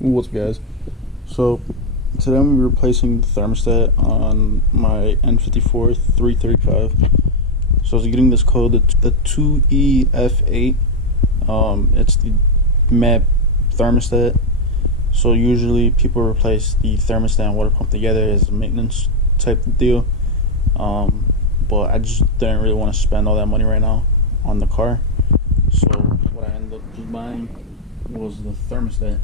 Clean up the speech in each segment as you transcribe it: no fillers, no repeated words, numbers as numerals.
What's up, guys? So today I'm replacing the thermostat on my n54 335. So I was getting this code, the 2EF8. It's the map thermostat. So usually people replace the thermostat and water pump together as a maintenance type deal. But I just didn't really want to spend all that money right now on the car. So what I ended up just buying was the thermostat.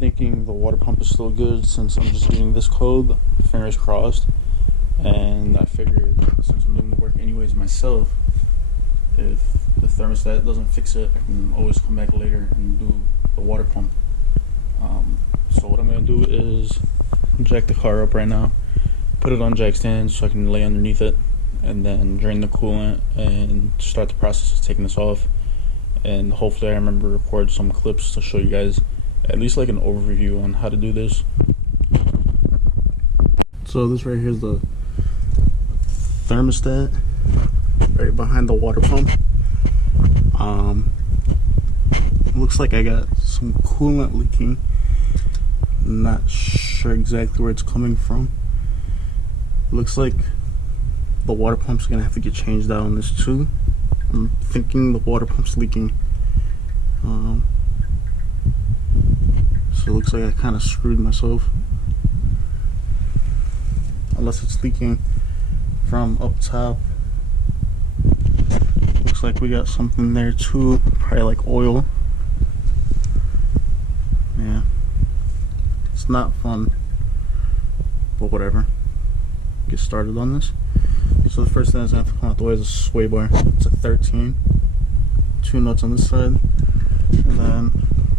Thinking the water pump is still good since I'm just getting this code, fingers crossed. And I figured since I'm doing the work anyways myself, if the thermostat doesn't fix it, I can always come back later and do the water pump. So what I'm going to do is jack the car up right now, put it on jack stand so I can lay underneath it, and then drain the coolant and start the process of taking this off. And hopefully I remember to record some clips to show you guys at least like an overview on how to do this. So this right here is the thermostat right behind the water pump. Looks like I got some coolant leaking. Not sure exactly where it's coming from. Looks like the water pump's gonna have to get changed out on this too. I'm thinking the water pump's leaking. So it looks like I kind of screwed myself. Unless it's leaking from up top. Looks like we got something there too. Probably like oil. Yeah. It's not fun. But whatever. Get started on this. So the first thing that's going to have to come out the way is a sway bar. It's a 13. 2 nuts on this side. And then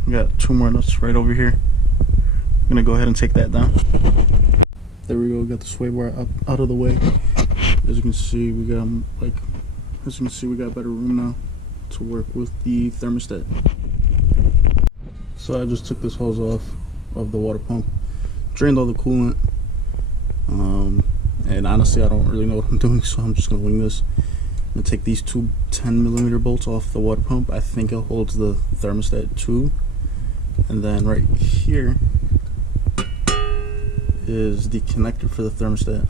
we got 2 more nuts right over here. I'm going to go ahead and take that down. There we go, got the sway bar out of the way. As you can see, we got better room now to work with the thermostat. So I just took this hose off of the water pump, drained all the coolant. And honestly, I don't really know what I'm doing, so I'm just gonna wing this. I'm gonna take these 2 10mm bolts off the water pump. I think it holds the thermostat too. And then right here is the connector for the thermostat.